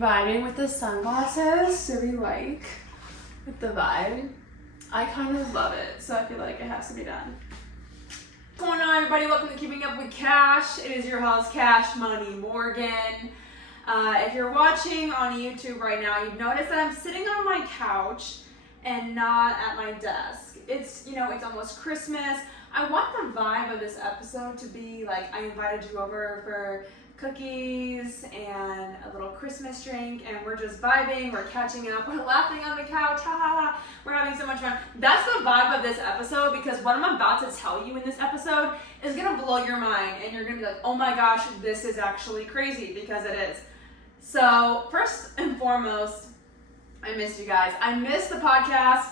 vibing with the sunglasses. So we like with the vibe. I kind of love it, so I feel like it has to be done. What's going on, everybody? Welcome to Keeping Up with Cash. It is your host, Cash Money Morgan. If you're watching on YouTube right now, you've noticed that I'm sitting on my couch and not at my desk. It's almost Christmas. I want the vibe of this episode to be like I invited you over for cookies and a little Christmas drink, and we're just vibing, we're catching up, we're laughing on the couch, ha ha ha, we're having so much fun. That's the vibe of this episode, because what I'm about to tell you in this episode is gonna blow your mind, and you're gonna be like, oh my gosh, this is actually crazy, because it is. So first and foremost, I missed you guys. I missed the podcast.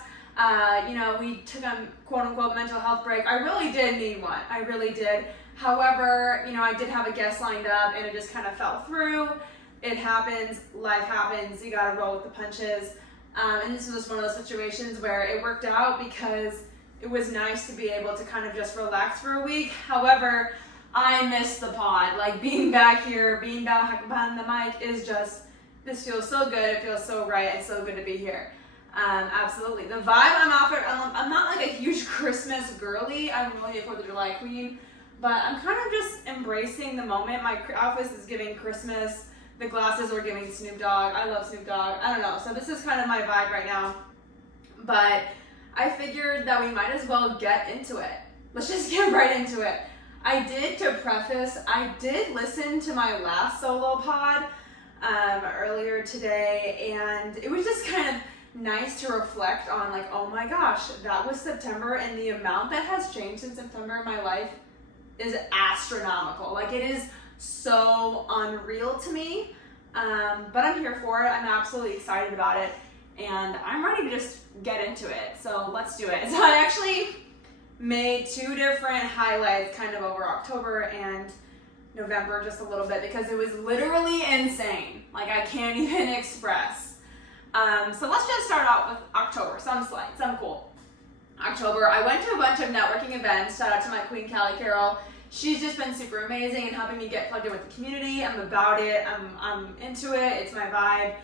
We took a quote-unquote mental health break. I really did need one. I really did. However, I did have a guest lined up and it just kind of fell through. It happens. Life happens. You got to roll with the punches. And this was just one of those situations where it worked out because it was nice to be able to kind of just relax for a week. However, I missed the pod. Like being back here, being back behind the mic is just, this feels so good. It feels so right. It's so good to be here. Absolutely. The vibe I'm offering, I'm not like a huge Christmas girly. I'm really a 4th of July queen, but I'm kind of just embracing the moment. My office is giving Christmas. The glasses are giving Snoop Dogg. I love Snoop Dogg. I don't know. So this is kind of my vibe right now, but I figured that we might as well get into it. Let's just get right into it. I did listen to my last solo pod earlier today, and it was just kind of nice to reflect on, like, oh my gosh, that was September, and the amount that has changed in September in my life is astronomical. Like, it is so unreal to me, but I'm here for it. I'm absolutely excited about it, and I'm ready to just get into it. So let's do it. So I actually made 2 different highlights kind of over October and November just a little bit, because it was literally insane. Like, I can't even express. So let's just start out with October. Some cool. October, I went to a bunch of networking events. Shout out to my queen, Callie Carroll. She's just been super amazing and helping me get plugged in with the community. I'm about it. I'm into it. It's my vibe.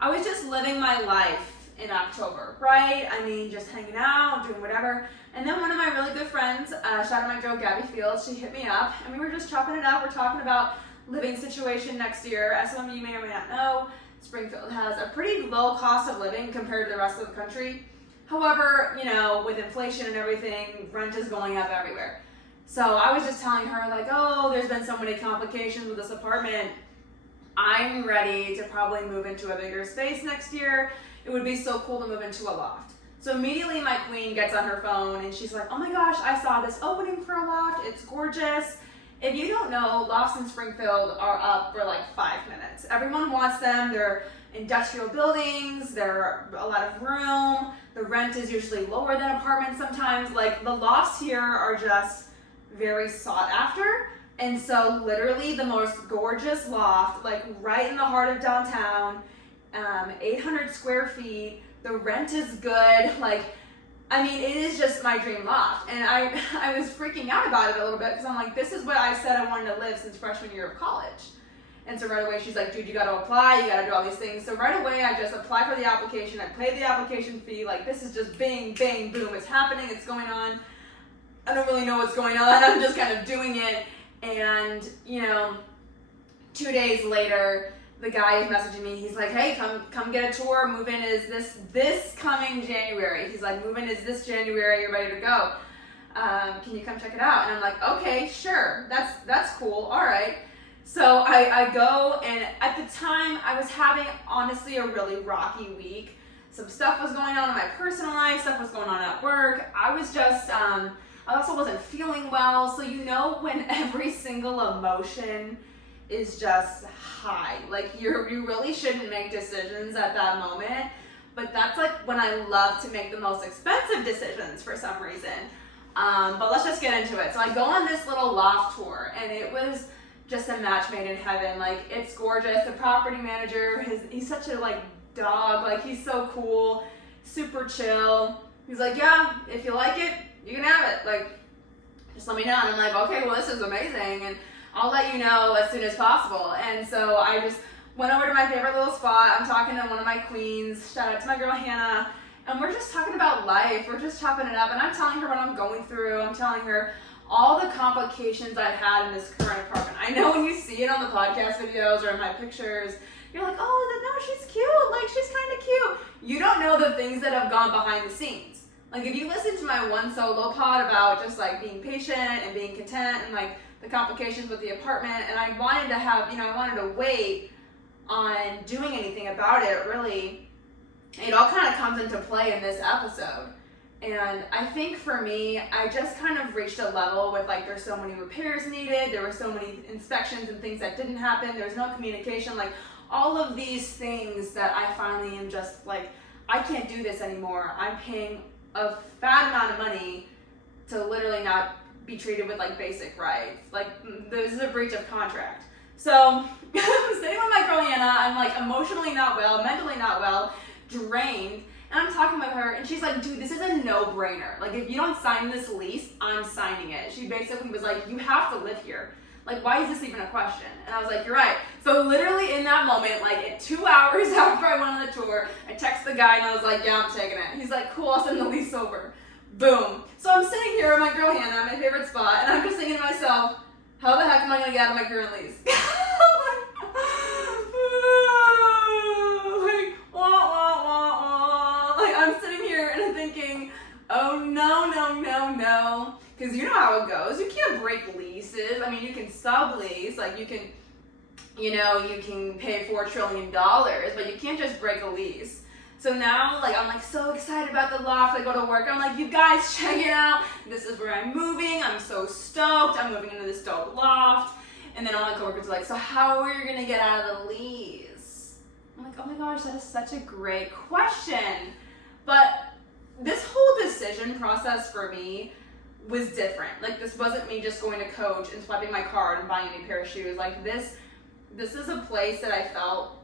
I was just living my life in October, right? I mean, just hanging out, doing whatever. And then one of my really good friends, shout out my girl, Gabby Fields, she hit me up, and we were just chopping it up. We're talking about living situation next year. As some of you may or may not know, Springfield has a pretty low cost of living compared to the rest of the country. However, with inflation and everything, rent is going up everywhere. So I was just telling her, like, oh, there's been so many complications with this apartment. I'm ready to probably move into a bigger space next year. It would be so cool to move into a loft. So immediately my queen gets on her phone and she's like, oh my gosh, I saw this opening for a loft. It's gorgeous. If you don't know, lofts in Springfield are up for like 5 minutes. Everyone wants them. They're industrial buildings. They're a lot of room. The rent is usually lower than apartments sometimes. Like, the lofts here are just very sought after. And so literally the most gorgeous loft, like right in the heart of downtown, 800 square feet. The rent is good. Like, I mean, it is just my dream loft. And I was freaking out about it a little bit, because I'm like, this is what I said I wanted to live since freshman year of college. And so right away she's like, dude, you got to apply, you got to do all these things. So right away I just applied for the application. I paid the application fee. Like, this is just bang, bang, boom. It's happening. It's going on. I don't really know what's going on. I'm just kind of doing it. And, 2 days later, the guy is messaging me. He's like, hey, come get a tour. Move-in is this coming January. He's like, move-in is this January. You're ready to go. Can you come check it out? And I'm like, okay, sure. That's cool. All right. So I go, and at the time I was having, honestly, a really rocky week. Some stuff was going on in my personal life. Stuff was going on at work. I was just, I also wasn't feeling well. So when every single emotion is just high. Like, you really shouldn't make decisions at that moment, but that's like when I love to make the most expensive decisions for some reason. But let's just get into it. So I go on this little loft tour, and it was just a match made in heaven. Like, it's gorgeous. The property manager, he's such a dog. Like, he's so cool, super chill. He's like, yeah, if you like it, you can have it. Like, just let me know. And I'm like, okay, well, this is amazing, and I'll let you know as soon as possible. And so I just went over to my favorite little spot. I'm talking to one of my queens. Shout out to my girl Hannah. And we're just talking about life. We're just chopping it up. And I'm telling her what I'm going through. I'm telling her all the complications I've had in this current apartment. I know when you see it on the podcast videos or in my pictures, you're like, oh, no, she's cute. Like, she's kind of cute. You don't know the things that have gone behind the scenes. Like, if you listen to my one solo pod about just, like, being patient and being content and, like, the complications with the apartment, and I wanted to have, I wanted to wait on doing anything about it, really, it all kind of comes into play in this episode. And I think for me, I just kind of reached a level with, like, there's so many repairs needed, there were so many inspections and things that didn't happen, there was no communication, like, all of these things that I finally am just like, I can't do this anymore. I'm paying a fat amount of money to literally not be treated with, like, basic rights. Like, this is a breach of contract. So I'm sitting with my girl Hannah. I'm, like, emotionally not well, mentally not well, drained. And I'm talking with her, and she's like, dude, this is a no-brainer. Like, if you don't sign this lease, I'm signing it. She basically was like, you have to live here. Like, why is this even a question? And I was like, you're right. So literally in that moment, like, in 2 hours after I went on the tour, I text the guy and I was like, yeah, I'm taking it. He's like, cool, I'll send the lease over. Boom. So I'm sitting here with my girl Hannah, my favorite spot, and I'm just thinking to myself, how the heck am I going to get out of my current lease? Like, wah, wah, wah, wah. Like, I'm sitting here and I'm thinking, oh, no, no, no, no. Because you know how it goes. You can't break leases. I mean, you can sublease. Like, you can pay $4 trillion, but you can't just break a lease. So now, like, I'm, like, so excited about the loft. I go to work. I'm like, you guys, check it out. This is where I'm moving. I'm so stoked. I'm moving into this dope loft. And then all my coworkers are like, so how are you going to get out of the lease? I'm like, oh, my gosh, that is such a great question. But this whole decision process for me was different. Like, this wasn't me just going to Coach and swiping my card and buying a new pair of shoes. Like, this is a place that I felt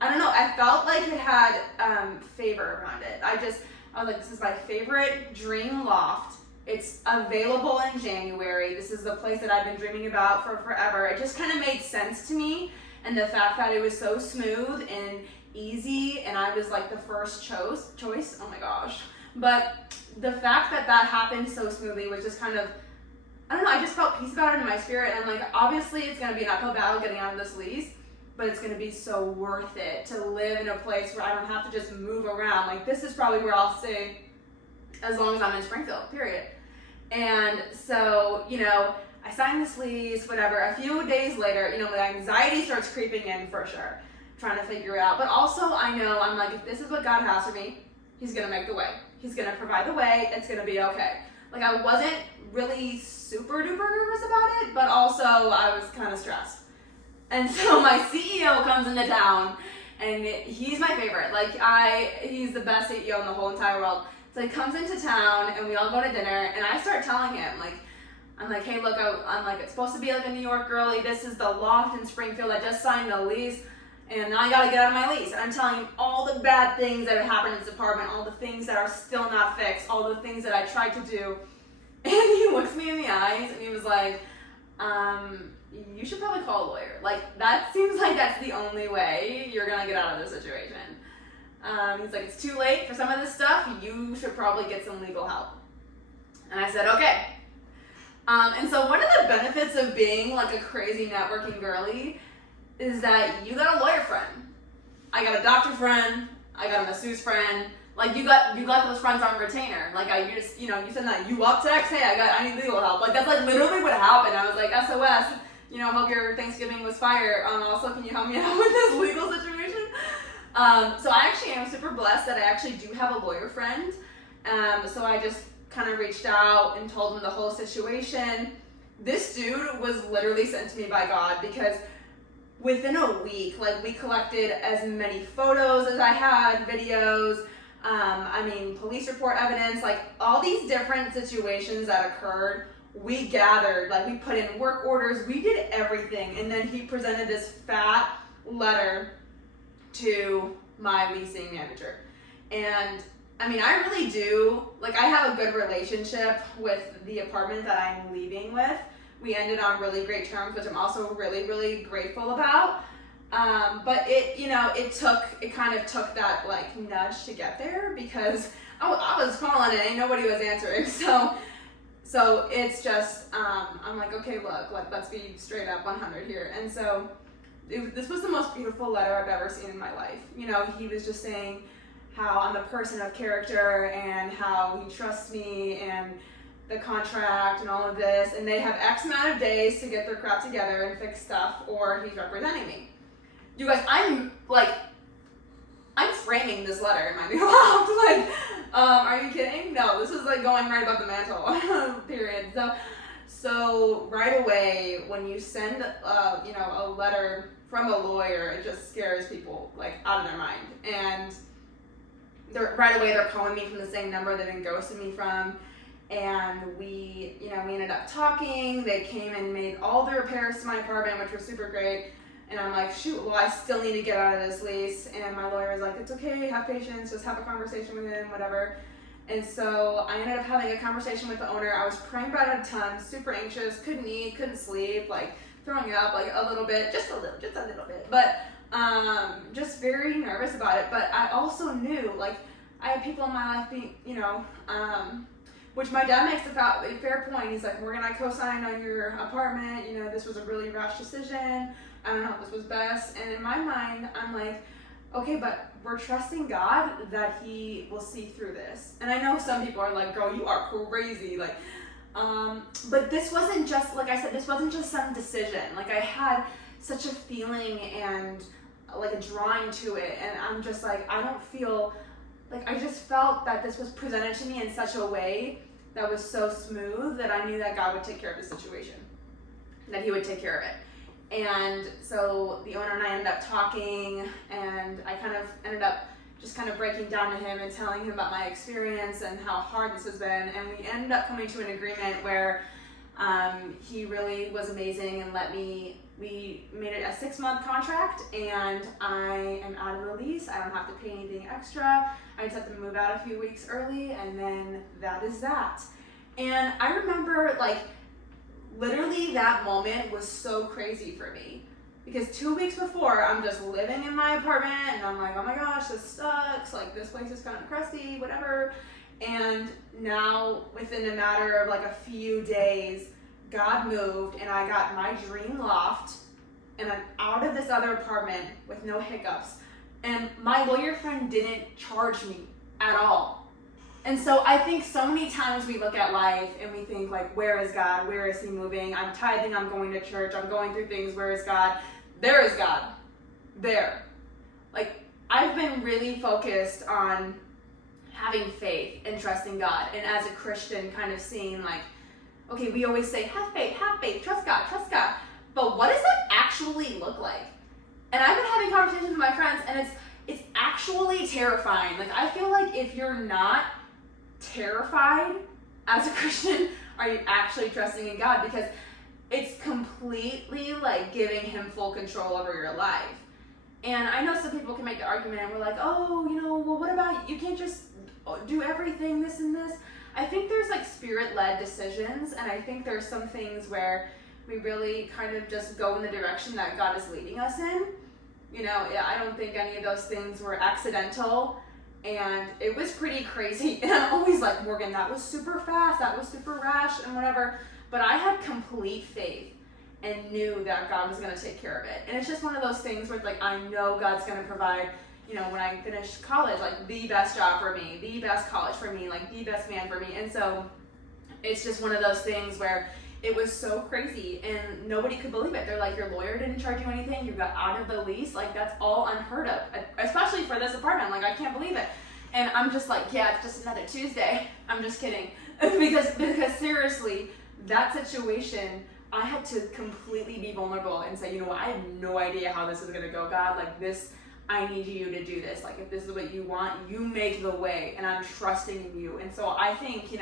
like it had favor around it. I was like, this is my favorite dream loft. It's available in January. This is the place that I've been dreaming about for forever. It just kind of made sense to me, and the fact that it was so smooth and easy, and I was like the first choice. Oh my gosh. But the fact that happened so smoothly was just kind of, I don't know, I just felt peace about it in my spirit. And I'm like, obviously it's going to be an uphill battle getting out of this lease, but it's going to be so worth it to live in a place where I don't have to just move around. Like, this is probably where I'll stay as long as I'm in Springfield, period. And so, I signed this lease, whatever. A few days later, the anxiety starts creeping in for sure, trying to figure it out. But also, I'm like, if this is what God has for me, He's going to make the way. He's going to provide the way. It's going to be okay. Like, I wasn't really super duper nervous about it, but also I was kind of stressed. And so my CEO comes into town, and he's my favorite. Like, he's the best CEO in the whole entire world. So he comes into town, and we all go to dinner, and I start telling him, like, I'm like, hey, look, I'm like, it's supposed to be like a New York girly. This is the loft in Springfield. I just signed the lease. And now I gotta get out of my lease. And I'm telling him all the bad things that have happened in this apartment, all the things that are still not fixed, all the things that I tried to do. And he looks me in the eyes and he was like, you should probably call a lawyer. Like, that seems like that's the only way you're gonna get out of this situation. He's like, it's too late for some of this stuff. You should probably get some legal help. And I said, okay. And so one of the benefits of being like a crazy networking girly is that you got a lawyer friend. I got a doctor friend. I got a masseuse friend. Like, you got those friends on retainer. Like, you send that you up text, hey, I need legal help. Like, that's like literally what happened. I was like, SOS, hope your Thanksgiving was fire. Also, can you help me out with this legal situation? So I actually am super blessed that I actually do have a lawyer friend. So I just kind of reached out and told him the whole situation. This dude was literally sent to me by God, because within a week, like, we collected as many photos as I had, videos, police report evidence, like, all these different situations that occurred, we gathered, like, we put in work orders, we did everything, and then he presented this fat letter to my leasing manager. And, I really do, like, I have a good relationship with the apartment that I'm leaving with. We ended on really great terms, which I'm also really, really grateful about. But it kind of took that like nudge to get there, because I was calling it and nobody was answering. So it's just, I'm like, okay, look, let's be straight up 100 here. And so this was the most beautiful letter I've ever seen in my life. He was just saying how I'm a person of character and how he trusts me and the contract and all of this. And they have X amount of days to get their crap together and fix stuff, or he's representing me. You guys, I'm framing this letter in my new loft. Like, are you kidding? No, this is like going right above the mantle. Period. So right away, when you send a letter from a lawyer, it just scares people like out of their mind. And right away they're calling me from the same number they've been ghosting me from. And we ended up talking. They came and made all the repairs to my apartment, which was super great. And I'm like, shoot, well, I still need to get out of this lease. And my lawyer was like, it's okay, have patience, just have a conversation with him, whatever. And so I ended up having a conversation with the owner. I was praying about it a ton, super anxious, couldn't eat, couldn't sleep, like throwing up like a little bit, just a little bit. But just very nervous about it. But I also knew, like, I had people in my life being, which my dad makes a fair point. He's like, we're going to co-sign on your apartment. This was a really rash decision. I don't know if this was best. And in my mind, I'm like, okay, but we're trusting God that he will see through this. And I know some people are like, girl, you are crazy. Like, but this wasn't just, like I said, this wasn't just some decision. Like, I had such a feeling and like a drawing to it. And I'm just like, I just felt that this was presented to me in such a way that was so smooth that I knew that God would take care of the situation, that he would take care of it. And so the owner and I ended up talking, and I kind of ended up just kind of breaking down to him and telling him about my experience and how hard this has been. And we ended up coming to an agreement where he really was amazing and we made it a 6-month contract, and I am out of the lease. I don't have to pay anything extra. I just have to move out a few weeks early, and then that is that. And I remember, like, literally that moment was so crazy for me, because 2 weeks before I'm just living in my apartment and I'm like, oh my gosh, this sucks, like this place is kind of crusty, whatever. And now within a matter of like a few days, God moved and I got my dream loft and I'm out of this other apartment with no hiccups. And my lawyer friend didn't charge me at all. And so I think so many times we look at life and we think like, where is God? Where is he moving? I'm tithing, I'm going to church, I'm going through things, where is God? There is God. There. Like, I've been really focused on having faith and trusting God. And as a Christian, kind of seeing like, okay, we always say, have faith, trust God, trust God. But what does that actually look like? And I've been having conversations with my friends, and it's actually terrifying. Like, I feel like if you're not terrified as a Christian, are you actually trusting in God? Because it's completely like giving him full control over your life. And I know some people can make the argument, and we're like, oh, well, what about, you can't just do everything, this and this. I think there's like spirit-led decisions, and I think there's some things where we really kind of just go in the direction that God is leading us in. I don't think any of those things were accidental, and it was pretty crazy. And I'm always like, Morgan, that was super fast, that was super rash and whatever. But I had complete faith and knew that God was going to take care of it. And it's just one of those things where it's like, I know God's going to provide, when I finish college, like the best job for me, the best college for me, like the best man for me. And so it's just one of those things where it was so crazy and nobody could believe it. They're like, your lawyer didn't charge you anything, you got out of the lease, like that's all unheard of, especially for this apartment. Like, I can't believe it. And I'm just like, yeah, it's just another Tuesday. I'm just kidding. because seriously, that situation, I had to completely be vulnerable and say, I have no idea how this is going to go, God. Like, this, I need you to do this. Like, if this is what you want, you make the way, and I'm trusting in you. And so I think,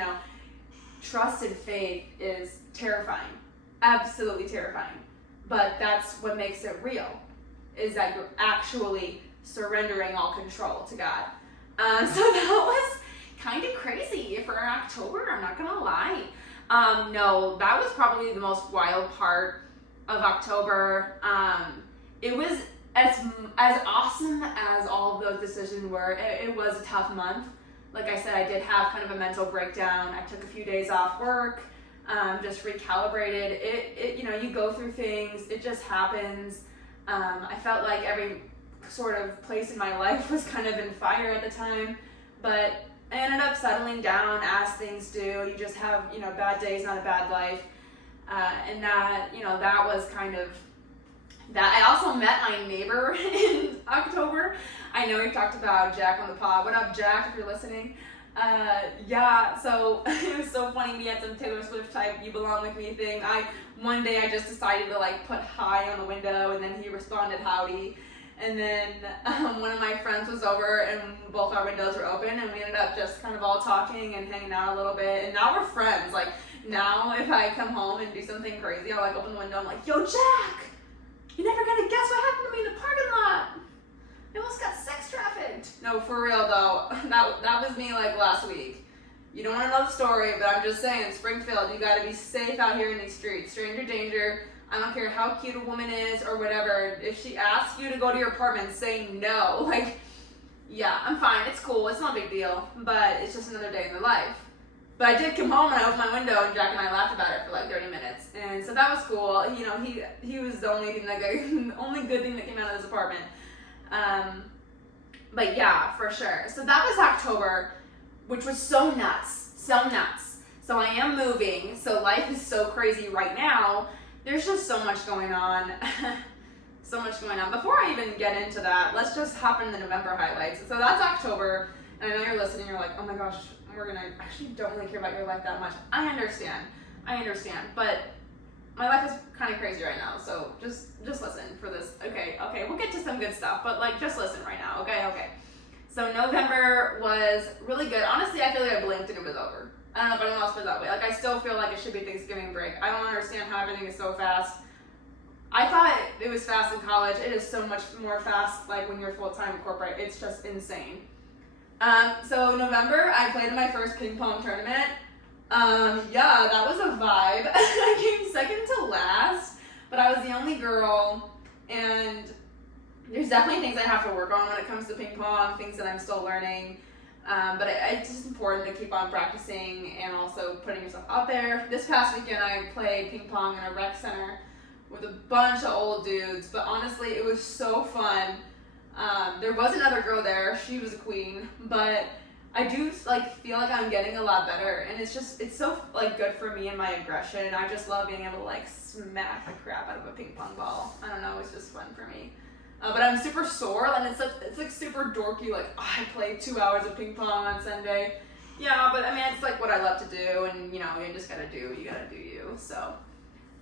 trust and faith is terrifying, absolutely terrifying. But that's what makes it real, is that you're actually surrendering all control to God. So that was kind of crazy for October, I'm not gonna lie. No, that was probably the most wild part of October. It was as awesome as all of those decisions were, it was a tough month. Like I said, I did have kind of a mental breakdown. I took a few days off work, just recalibrated. It you go through things. It just happens. I felt like every sort of place in my life was kind of in fire at the time, but I ended up settling down as things do. You just have, bad days, not a bad life. And that, that was kind of that. I also met my neighbor in October. I know we talked about Jack on the pod. What up, Jack, if you're listening? So it was so funny. We had some Taylor Swift type "You Belong With Me" thing. One day I just decided to put hi on the window, and then he responded howdy. And then one of my friends was over, and both our windows were open, and we ended up just kind of all talking and hanging out a little bit. And now we're friends. Now if I come home and do something crazy, I'll open the window. I'm like, "Yo, Jack, you're never gonna guess what happened to me in the parking lot. I almost got sex trafficked." No, for real though. That was me last week. You don't want to know the story, but I'm just saying, Springfield, you gotta be safe out here in these streets. Stranger danger. I don't care how cute a woman is or whatever. If she asks you to go to your apartment, say no. Yeah, I'm fine. It's cool. It's not a big deal. But it's just another day in the life. But I did come home and I opened my window, and Jack and I laughed about it for 30 minutes. And so that was cool. He was the only only good thing that came out of this apartment. But yeah, for sure. So that was October, which was so nuts. So nuts. So I am moving. So life is so crazy right now. There's just so much going on. So much going on. Before I even get into that, let's just hop into the November highlights. So that's October, and I know you're listening, you're like, "Oh my gosh, Morgan, I actually don't really care about your life that much." I understand, but my life is kind of crazy right now, so just listen for this. Okay, we'll get to some good stuff, but just listen right now, okay. So November was really good. Honestly, I feel like I blinked and it was over. I don't know if anyone else feels that way. I still feel like it should be Thanksgiving break. I don't understand how everything is so fast. I thought it was fast in college. It is so much more fast when you're full-time corporate. It's just insane. So November, I played in my first ping pong tournament. That was a vibe. I came second to last, but I was the only girl, and there's definitely things I have to work on when it comes to ping pong, things that I'm still learning. But it's just important to keep on practicing and also putting yourself out there. This past weekend, I played ping pong in a rec center with a bunch of old dudes, but honestly, it was so fun. There was another girl there. She was a queen, but I do feel like I'm getting a lot better, and it's so good for me and my aggression. I just love being able to smack the crap out of a ping pong ball. I don't know, it's just fun for me. But I'm super sore, and it's super dorky. I played 2 hours of ping pong on Sunday. Yeah, but I mean, it's what I love to do, and you just gotta do you. So,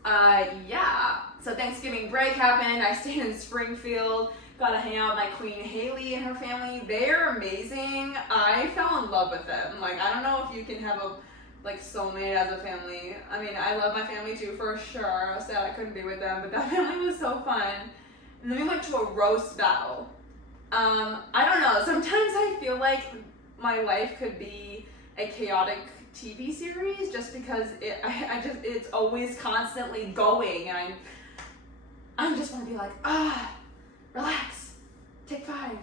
So Thanksgiving break happened. I stayed in Springfield. Got to hang out with my queen Haley and her family. They are amazing. I fell in love with them. I don't know if you can have a soulmate as a family. I mean, I love my family too, for sure. I was sad I couldn't be with them, but that family was so fun. And then we went to a roast battle. I don't know. Sometimes I feel like my life could be a chaotic TV series just because it's always constantly going, and I just want to be relax, take 5,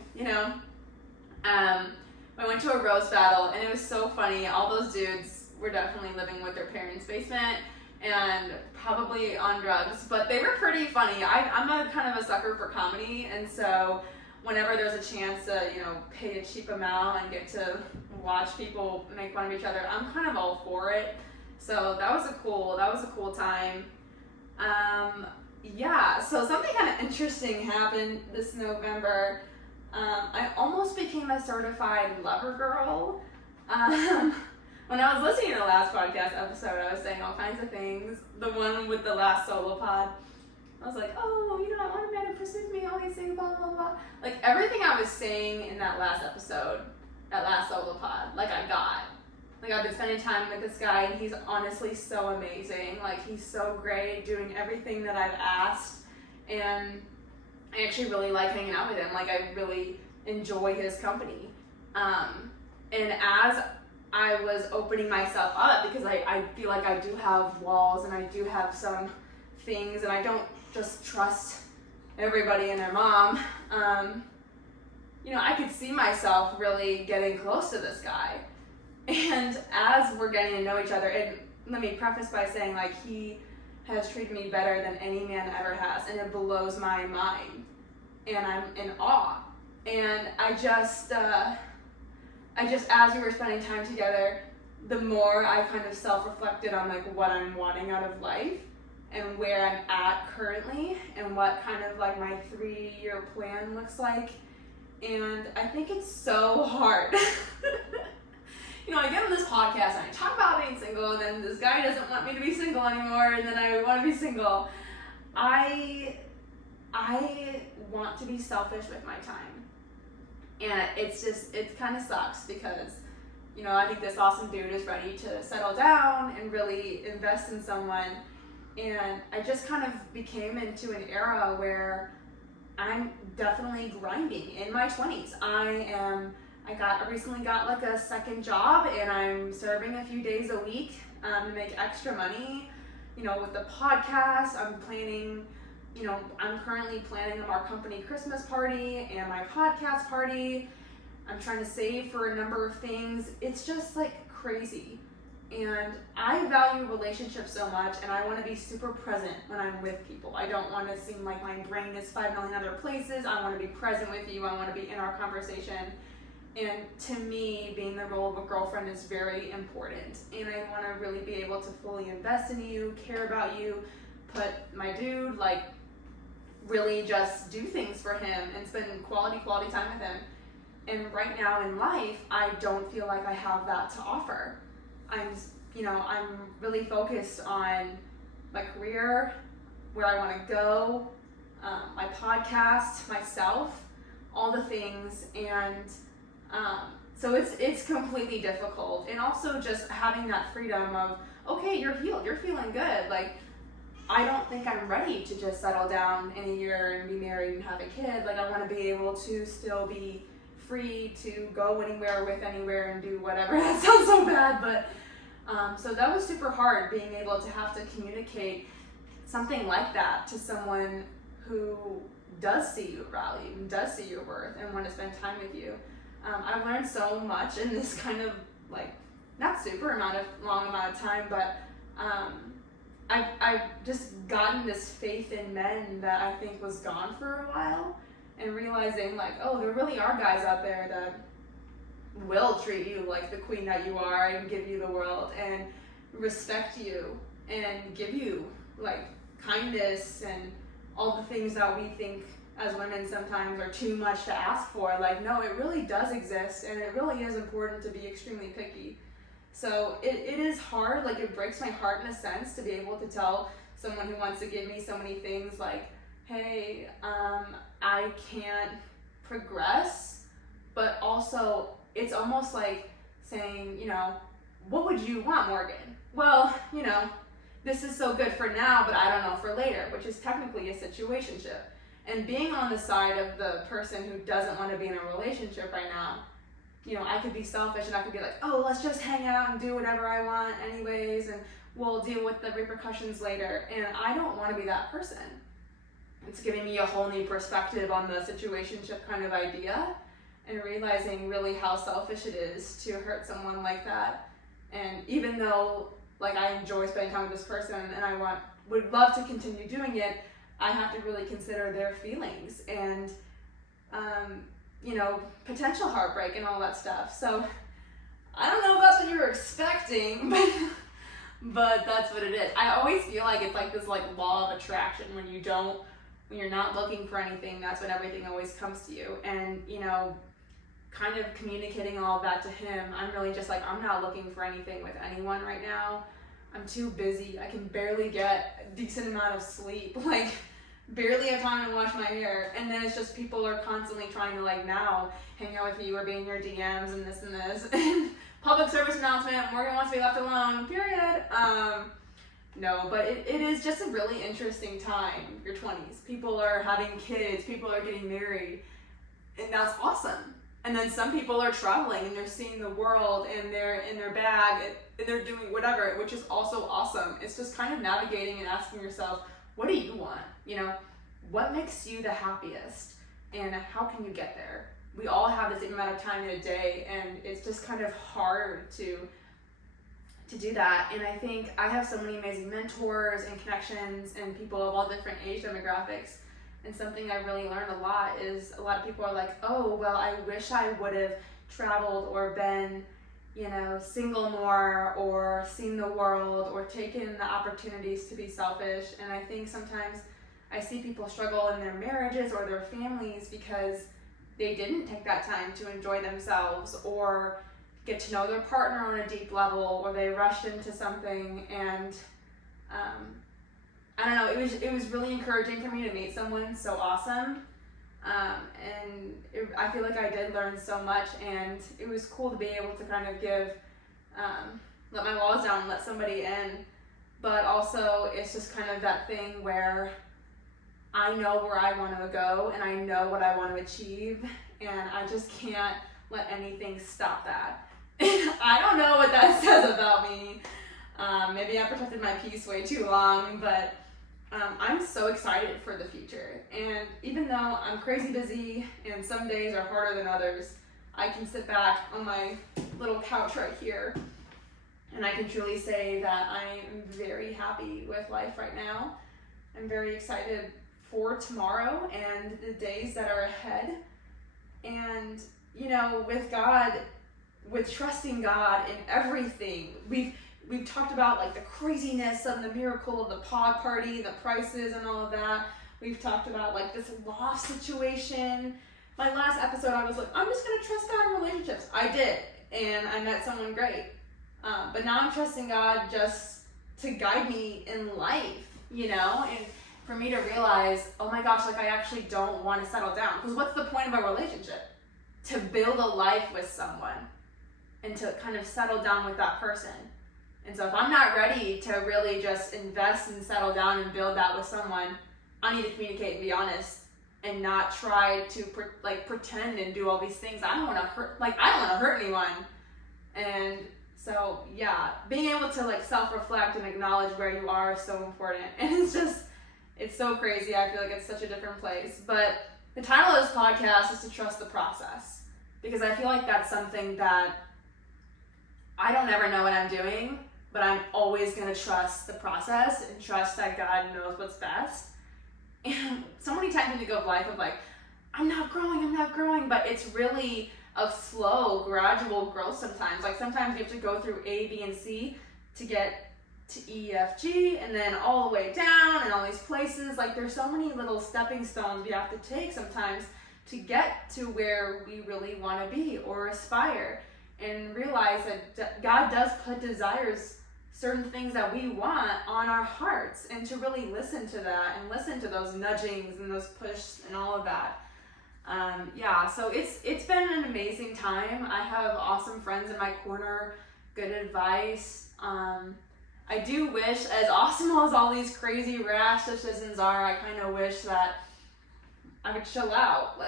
I went to a roast battle, and it was so funny. All those dudes were definitely living with their parents' basement and probably on drugs, but they were pretty funny. I'm a kind of a sucker for comedy, and so whenever there's a chance to, pay a cheap amount and get to watch people make fun of each other, I'm kind of all for it. So that was a cool time. So something kind of interesting happened this November. I almost became a certified lover girl. When I was listening to the last podcast episode, I was saying all kinds of things. The one with the last solo pod, I was like, oh, I want a man to pursue me, always say blah, blah, blah. Everything I was saying in that last episode, that last solo pod, I got. I've been spending time with this guy, and he's honestly so amazing. He's so great, doing everything that I've asked, and I actually really like hanging out with him. I really enjoy his company. And as I was opening myself up, because I feel like I do have walls, and I do have some things, and I don't just trust everybody and their mom, I could see myself really getting close to this guy. And as we're getting to know each other, and let me preface by saying, like, he has treated me better than any man ever has, and it blows my mind. And I'm in awe. And I just, as we were spending time together, the more I kind of self-reflected on, like, what I'm wanting out of life and where I'm at currently and what kind of, like, my 3-year plan looks like. And I think it's so hard. I get on this podcast and I talk about being single, and then this guy doesn't want me to be single anymore, and then I want to be single. I want to be selfish with my time. And it kind of sucks because, I think this awesome dude is ready to settle down and really invest in someone. And I just kind of became into an era where I'm definitely grinding in my 20s. I recently got like a second job, and I'm serving a few days a week to make extra money. With the podcast, I'm currently planning our company Christmas party and my podcast party. I'm trying to save for a number of things. It's just like crazy. And I value relationships so much, and I want to be super present when I'm with people. I don't want to seem like my brain is 5 million other places. I want to be present with you. I want to be in our conversation. And to me, being the role of a girlfriend is very important. And I want to really be able to fully invest in you, care about you, put my dude, like, really just do things for him and spend quality time with him. And right now in life, I don't feel like I have that to offer. I'm really focused on my career, where I want to go, my podcast, myself, all the things. And so it's completely difficult. And also just having that freedom of, okay, you're healed, you're feeling good. Like, I don't think I'm ready to just settle down in a year and be married and have a kid. Like, I want to be able to still be free to go anywhere with anywhere and do whatever. That sounds so bad, but so that was super hard, being able to have to communicate something like that to someone who does see your value and does see your worth and want to spend time with you. I've learned so much in this kind of, like, not super long amount of time, but I've just gotten this faith in men that I think was gone for a while, and realizing, like, oh, there really are guys out there that will treat you like the queen that you are and give you the world and respect you and give you, like, kindness and all the things that we think as women sometimes are too much to ask for. Like, no, it really does exist, and it really is important to be extremely picky. So it is hard. Like, it breaks my heart in a sense to be able to tell someone who wants to give me so many things, like, hey, I can't progress, but also it's almost like saying, what would you want, Morgan? Well, this is so good for now, but I don't know for later, which is technically a situationship. And being on the side of the person who doesn't want to be in a relationship right now, I could be selfish and I could be like, oh, let's just hang out and do whatever I want anyways, and we'll deal with the repercussions later. And I don't want to be that person. It's giving me a whole new perspective on the situationship kind of idea, and realizing really how selfish it is to hurt someone like that. And even though, like, I enjoy spending time with this person and would love to continue doing it, I have to really consider their feelings and, potential heartbreak and all that stuff. So I don't know if that's what you were expecting, but that's what it is. I always feel like it's like this, like, law of attraction. When you're not looking for anything, that's when everything always comes to you. And, kind of communicating all of that to him, I'm really just like, I'm not looking for anything with anyone right now. I'm too busy. I can barely get a decent amount of sleep. Like, barely have time to wash my hair. And then it's just people are constantly trying to, like, now hang out with you or be in your DMs and this and this. And public service announcement, Morgan wants to be left alone, period. No, but it is just a really interesting time, your 20s. People are having kids, people are getting married, and that's awesome. And then some people are traveling and they're seeing the world and they're in their bag and they're doing whatever, which is also awesome. It's just kind of navigating and asking yourself, what do you want? what makes you the happiest and how can you get there? We all have the same amount of time in a day, and it's just kind of hard to do that. And I think I have so many amazing mentors and connections and people of all different age demographics. And something I really learned a lot is a lot of people are like, oh, well, I wish I would have traveled or been, single more, or seen the world, or taken the opportunities to be selfish. And I think sometimes I see people struggle in their marriages or their families because they didn't take that time to enjoy themselves or get to know their partner on a deep level, or they rushed into something. And I don't know, it was really encouraging for me to meet someone so awesome. I feel like I did learn so much, and it was cool to be able to kind of let my walls down and let somebody in. But also, it's just kind of that thing where I know where I want to go and I know what I want to achieve, and I just can't let anything stop that. I don't know what that says about me. Maybe I protected my peace way too long, but I'm so excited for the future. And even though I'm crazy busy and some days are harder than others, I can sit back on my little couch right here and I can truly say that I am very happy with life right now. I'm very excited for tomorrow and the days that are ahead. And, with God, with trusting God in everything, we've talked about like the craziness of the miracle of the pod party, the prices and all of that. We've talked about like this lost situation. My last episode, I was like, I'm just going to trust God in relationships. I did, and I met someone great. But now I'm trusting God just to guide me in life, and for me to realize, oh my gosh, like I actually don't want to settle down. Because what's the point of a relationship? To build a life with someone and to kind of settle down with that person. And so if I'm not ready to really just invest and settle down and build that with someone, I need to communicate and be honest and not try to pretend and do all these things. I don't want to hurt anyone. And so, yeah, being able to self-reflect and acknowledge where you are is so important. And it's so crazy. I feel like it's such a different place. But the title of this podcast is to trust the process, because I feel like that's something that I don't ever know what I'm doing, but I'm always going to trust the process and trust that God knows what's best. And so many times in the go of life of I'm not growing, but it's really a slow, gradual growth sometimes. Sometimes you have to go through A, B, and C to get to E, F, G, and then all the way down and all these places. There's so many little stepping stones we have to take sometimes to get to where we really want to be or aspire. And realize that God does put certain things that we want on our hearts, and to really listen to that and listen to those nudgings and those pushes and all of that. So it's been an amazing time. I have awesome friends in my corner, good advice. I do wish, as awesome as all these crazy rash decisions are, I kind of wish that I would chill out.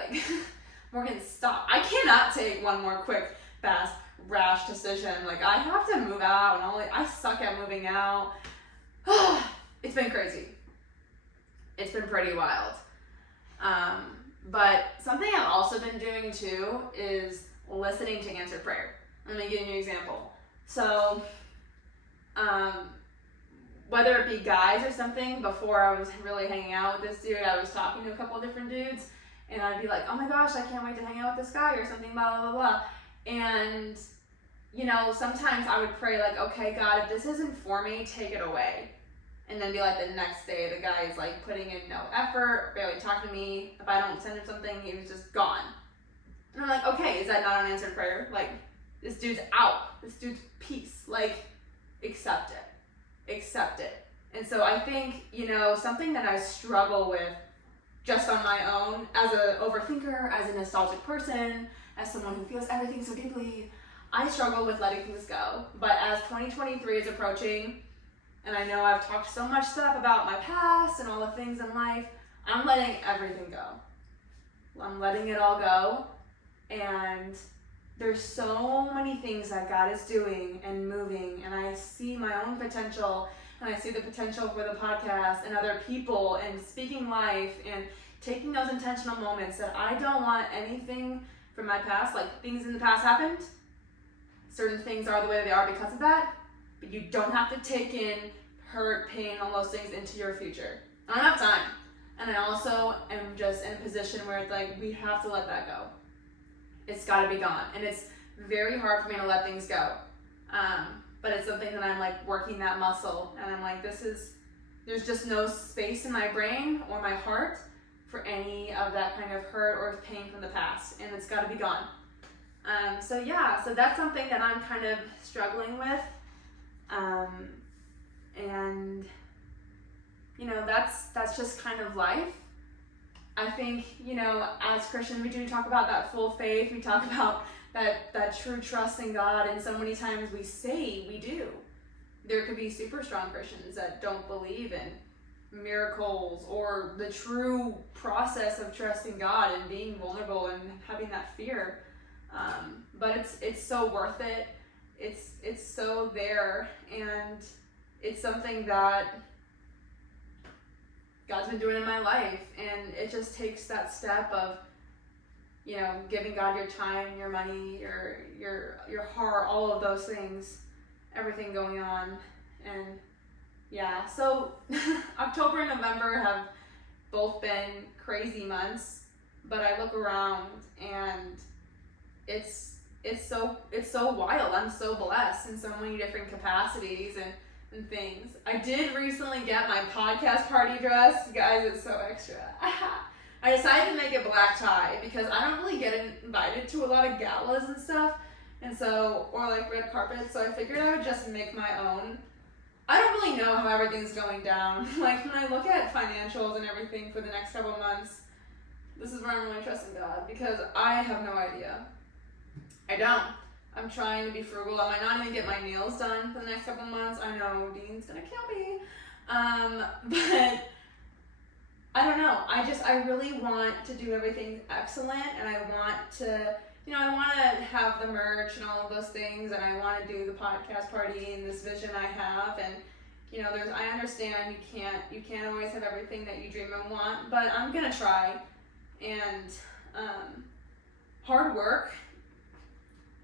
Morgan, stop. I cannot take one more quick, fast, rash decision. I have to move out, and I suck at moving out. It's been crazy. It's been pretty wild. But something I've also been doing too is listening to answered prayer. Let me give you an example. So, whether it be guys or something, before I was really hanging out with this dude, I was talking to a couple of different dudes, and I'd be like, oh my gosh, I can't wait to hang out with this guy or something, blah, blah, blah. And, sometimes I would pray okay, God, if this isn't for me, take it away. And then be the next day, the guy is putting in no effort, barely talking to me. If I don't send him something, he was just gone. And I'm okay, is that not an answered prayer? This dude's out. This dude's peace. Accept it. And so I think, something that I struggle with just on my own, as an overthinker, as a nostalgic person, as someone who feels everything so deeply, I struggle with letting things go. But as 2023 is approaching, and I know I've talked so much stuff about my past and all the things in life, I'm letting everything go. I'm letting it all go. And there's so many things that God is doing and moving, and I see my own potential and I see the potential for the podcast and other people and speaking life and taking those intentional moments that I don't want anything from my past, like things in the past happened, certain things are the way they are because of that, but you don't have to take in hurt, pain, all those things into your future. I don't have time. And I also am just in a position where it's like, we have to let that go. It's got to be gone. And it's very hard for me to let things go. But it's something that I'm like working that muscle. And I'm like, there's just no space in my brain or my heart for any of that kind of hurt or pain from the past. And it's got to be gone. So that's something that I'm kind of struggling with. And you know, that's just kind of life. I think, you know, as Christians, we do talk about that full faith. We talk about that true trust in God. And so many times we say we do. There could be super strong Christians that don't believe in miracles or the true process of trusting God and being vulnerable and having that fear. But it's so worth it. It's so there. And it's something that God's been doing in my life, and it just takes that step of, you know, giving God your time, your money, your heart, all of those things, everything going on. And yeah, so October and November have both been crazy months, but I look around and it's so wild. I'm so blessed in so many different capacities and things. I did recently get my podcast party dress. You guys, it's so extra. I decided to make it black tie because I don't really get invited to a lot of galas and stuff, and so, or like red carpets, so I figured I would just make my own. I don't really know how everything's going down. Like when I look at financials and everything for the next couple of months, this is where I'm really trusting God because I have no idea. I don't. I'm trying to be frugal. I might not even get my nails done for the next couple months. I know Dean's gonna kill me. But I don't know. I really want to do everything excellent, and I want to, I want to have the merch and all of those things, and I want to do the podcast party and this vision I have. And I understand you can't always have everything that you dream and want, but I'm gonna try. And hard work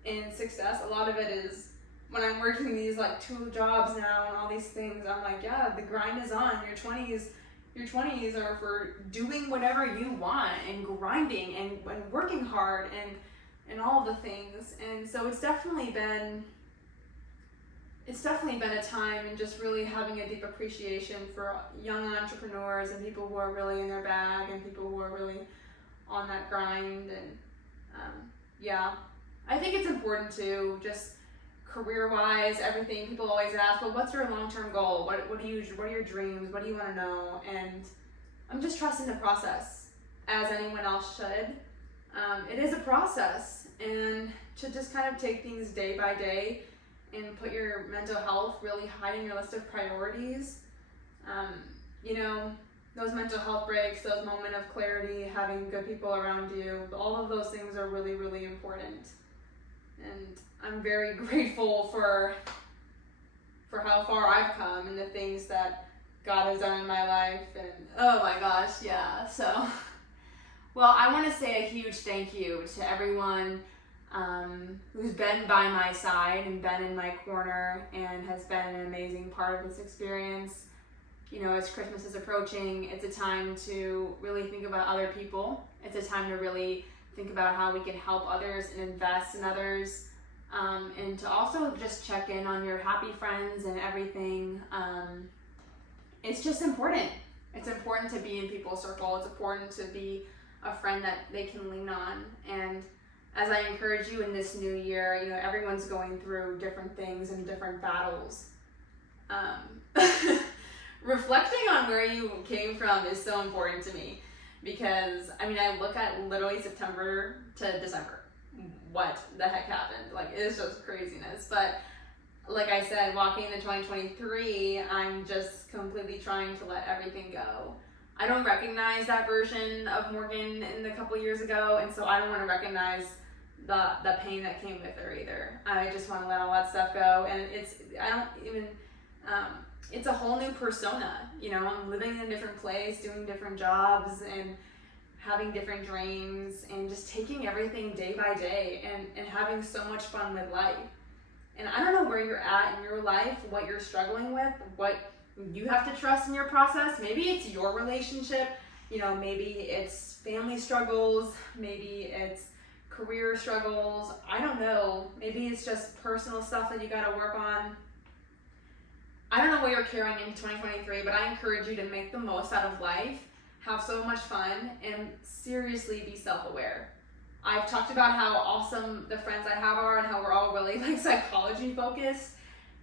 and success, a lot of it is when I'm working these like 2 jobs now and all these things, I'm like, yeah, the grind is on. Your 20s are for doing whatever you want and grinding and working hard and all of the things. And so it's definitely been a time and just really having a deep appreciation for young entrepreneurs and people who are really in their bag and people who are really on that grind. And I think it's important to just career-wise, everything. People always ask, well, what's your long-term goal? What are your dreams? What do you want to know? And I'm just trusting the process, as anyone else should. It is a process, and to just kind of take things day by day and put your mental health really high in your list of priorities. Those mental health breaks, those moments of clarity, having good people around you, all of those things are really, really important. And I'm very grateful for how far I've come and the things that God has done in my life. And oh my gosh, yeah. So, well, I want to say a huge thank you to everyone who's been by my side and been in my corner and has been an amazing part of this experience. As Christmas is approaching, it's a time to really think about other people. It's a time to really think about how we can help others and invest in others, and to also just check in on your happy friends and everything. It's just important. It's important to be in people's circle. It's important to be a friend that they can lean on. And as I encourage you in this new year, everyone's going through different things and different battles. Reflecting on where you came from is so important to me. Because, I look at literally September to December. What the heck happened? Like, it's just craziness. But, like I said, walking into 2023, I'm just completely trying to let everything go. I don't recognize that version of Morgan in a couple years ago, and so I don't want to recognize the pain that came with her either. I just want to let all that stuff go. And it's a whole new persona. You know, I'm living in a different place, doing different jobs, and having different dreams, and just taking everything day by day, and having so much fun with life. And I don't know where you're at in your life, what you're struggling with, what you have to trust in your process. Maybe it's your relationship, you know, maybe it's family struggles, maybe it's career struggles, I don't know. Maybe it's just personal stuff that you gotta work on. I don't know what you're carrying into 2023, but I encourage you to make the most out of life, have so much fun, and seriously be self-aware. I've talked about how awesome the friends I have are and how we're all really like psychology focused,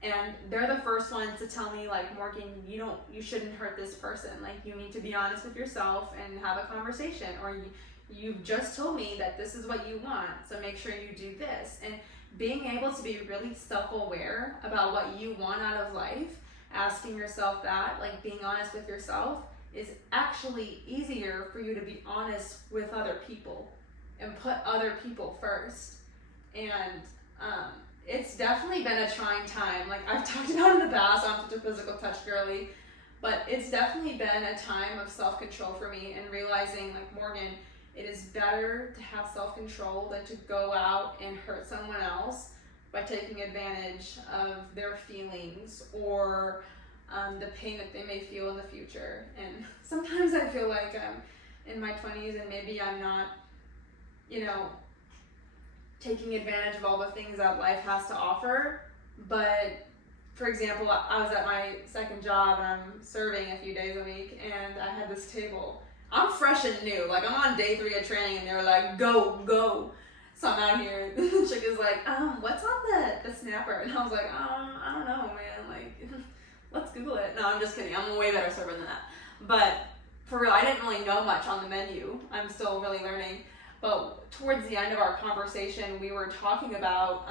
and they're the first ones to tell me, like, Morgan, you shouldn't hurt this person. Like, you need to be honest with yourself and have a conversation, or you've just told me that this is what you want, so make sure you do this. And being able to be really self-aware about what you want out of life, asking yourself that, like being honest with yourself, is actually easier for you to be honest with other people and put other people first. And it's definitely been a trying time. Like I've talked about in the past, I'm such a physical touch girly, but it's definitely been a time of self-control for me, and realizing, like, Morgan, it is better to have self-control than to go out and hurt someone else by taking advantage of their feelings or the pain that they may feel in the future. And sometimes I feel like I'm in my 20s and maybe I'm not, you know, taking advantage of all the things that life has to offer. But for example, I was at my second job and I'm serving a few days a week, and I had this table. I'm fresh and new, like I'm on day 3 of training, and they were like, go. So I'm out here, the chick is like, what's on the snapper? And I was like, I don't know, man, like, let's Google it. No, I'm just kidding, I'm a way better server than that. But for real, I didn't really know much on the menu. I'm still really learning. But towards the end of our conversation, we were talking about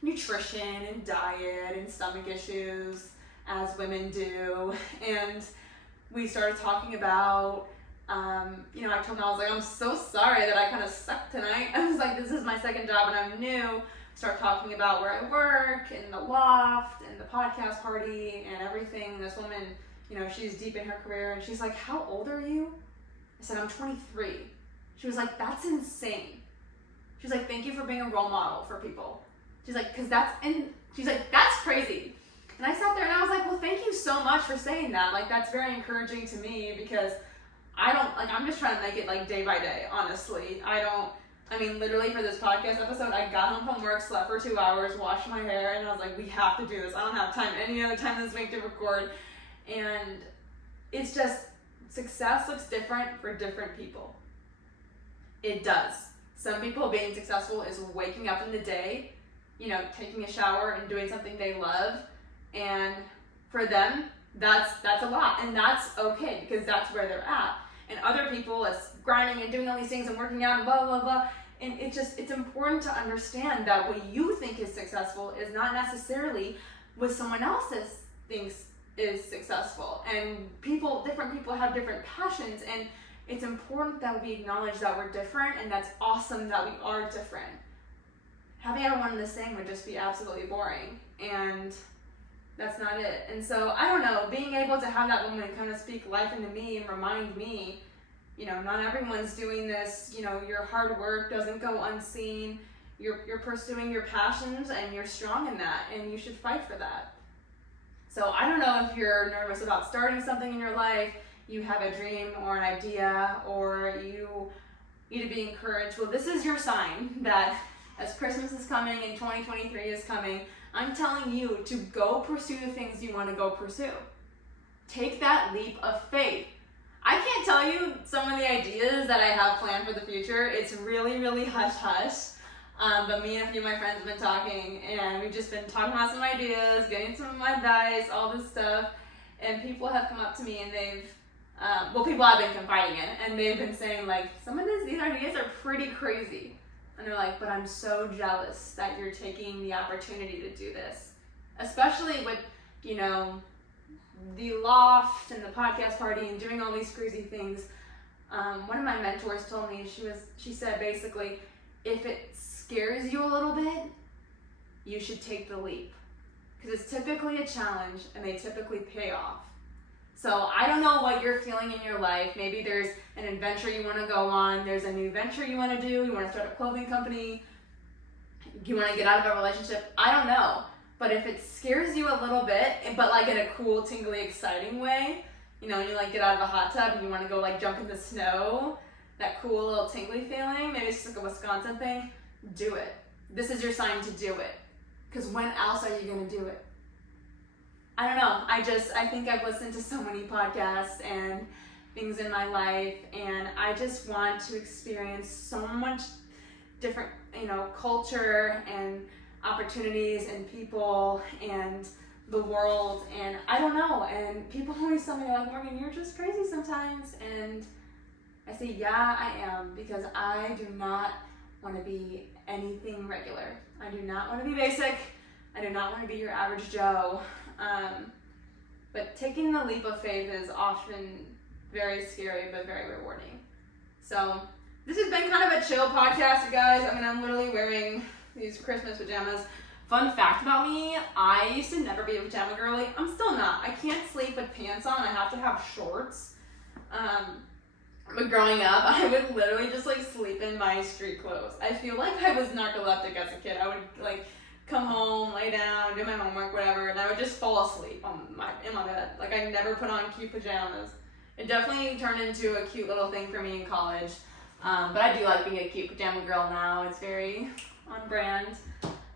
nutrition and diet and stomach issues, as women do. And we started talking about, you know, I told him, I was like, I'm so sorry that I kind of sucked tonight. I was like, this is my second job and I'm new. Start talking about where I work and the loft and the podcast party and everything. This woman, you know, she's deep in her career, and she's like, how old are you? I said, I'm 23. She was like, that's insane. She's like, thank you for being a role model for people. She's like, she's like, that's crazy. And I sat there and I was like, well, thank you so much for saying that. Like, that's very encouraging to me, because I'm just trying to make it like day by day, honestly. Literally for this podcast episode, I got home from work, slept for 2 hours, washed my hair, and I was like, we have to do this. I don't have time any other time this week to record. And it's just, success looks different for different people. It does. Some people being successful is waking up in the day, you know, taking a shower and doing something they love. And for them, that's a lot, and that's okay, because that's where they're at. And other people, it's grinding and doing all these things and working out and blah, blah, blah. And it's important to understand that what you think is successful is not necessarily what someone else thinks is successful. And different people have different passions, and it's important that we acknowledge that we're different, and that's awesome that we are different. Having everyone the same would just be absolutely boring, and that's not it. And so, I don't know, being able to have that woman kind of speak life into me and remind me, you know, not everyone's doing this, you know, your hard work doesn't go unseen. You're pursuing your passions, and you're strong in that, and you should fight for that. So I don't know if you're nervous about starting something in your life, you have a dream or an idea, or you need to be encouraged. Well, this is your sign that as Christmas is coming and 2023 is coming, I'm telling you to go pursue the things you want to go pursue. Take that leap of faith. I can't tell you some of the ideas that I have planned for the future. It's really, really hush-hush. But me and a few of my friends have been talking, and we've just been talking about some ideas, getting some of my advice, all this stuff. And people have come up to me, and they've, people I've been confiding in, and they've been saying, like, some of these ideas are pretty crazy. And they're like, but I'm so jealous that you're taking the opportunity to do this. Especially with, you know, the loft and the podcast party and doing all these crazy things. One of my mentors told me, she said basically, if it scares you a little bit, you should take the leap. because it's typically a challenge and they typically pay off. So I don't know what you're feeling in your life. Maybe there's an adventure you want to go on. There's a new venture you want to do. You want to start a clothing company. You want to get out of a relationship. I don't know. But if it scares you a little bit, but like in a cool, tingly, exciting way, you know, you like get out of a hot tub and you want to go like jump in the snow, that cool little tingly feeling, maybe it's just like a Wisconsin thing, do it. This is your sign to do it. Because when else are you going to do it? I don't know. I think I've listened to so many podcasts and things in my life, and I just want to experience so much different, you know, culture and opportunities and people and the world, and I don't know. And people always tell me, like, Morgan, you're just crazy sometimes. And I say, yeah, I am, because I do not want to be anything regular. I do not want to be basic. I do not want to be your average Joe. But taking the leap of faith is often very scary, but very rewarding. So this has been kind of a chill podcast, you guys. I mean, I'm literally wearing these Christmas pajamas. Fun fact about me, I used to never be a pajama girly. I'm still not. I can't sleep with pants on. I have to have shorts. But growing up, I would literally just like sleep in my street clothes. I feel like I was narcoleptic as a kid. I would like come home, lay down, do my homework, whatever, and I would just fall asleep in my bed. Like, I never put on cute pajamas. It definitely turned into a cute little thing for me in college. But I do like being a cute pajama girl now. It's very on brand.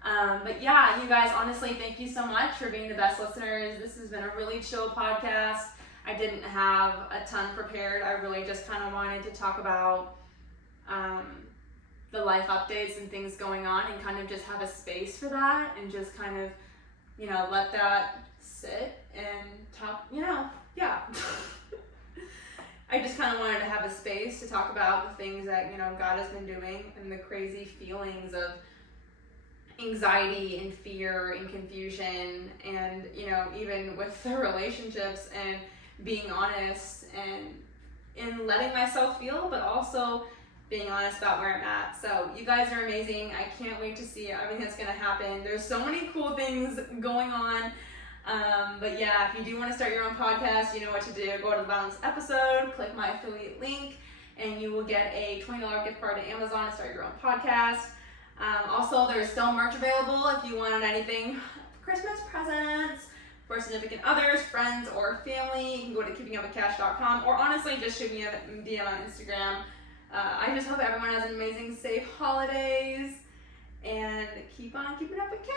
But yeah, you guys, honestly, thank you so much for being the best listeners. This has been a really chill podcast. I didn't have a ton prepared. I really just kind of wanted to talk about the life updates and things going on, and kind of just have a space for that, and just kind of, you know, let that sit and talk, you know, yeah. I just kind of wanted to have a space to talk about the things that, you know, God has been doing, and the crazy feelings of anxiety and fear and confusion, and, you know, even with the relationships, and being honest and in letting myself feel, but also being honest about where I'm at. So you guys are amazing. I can't wait to see everything that's going to happen. There's so many cool things going on. But yeah, if you do want to start your own podcast, you know what to do. Go to the bottom of this episode, click my affiliate link, and you will get a $20 gift card to Amazon to start your own podcast. Also, there's still merch available if you wanted anything for Christmas presents, for significant others, friends, or family. You can go to keepingupwithcash.com, or honestly, just shoot me a DM on Instagram. I just hope everyone has an amazing, safe holidays, and keep on keeping up with Cash.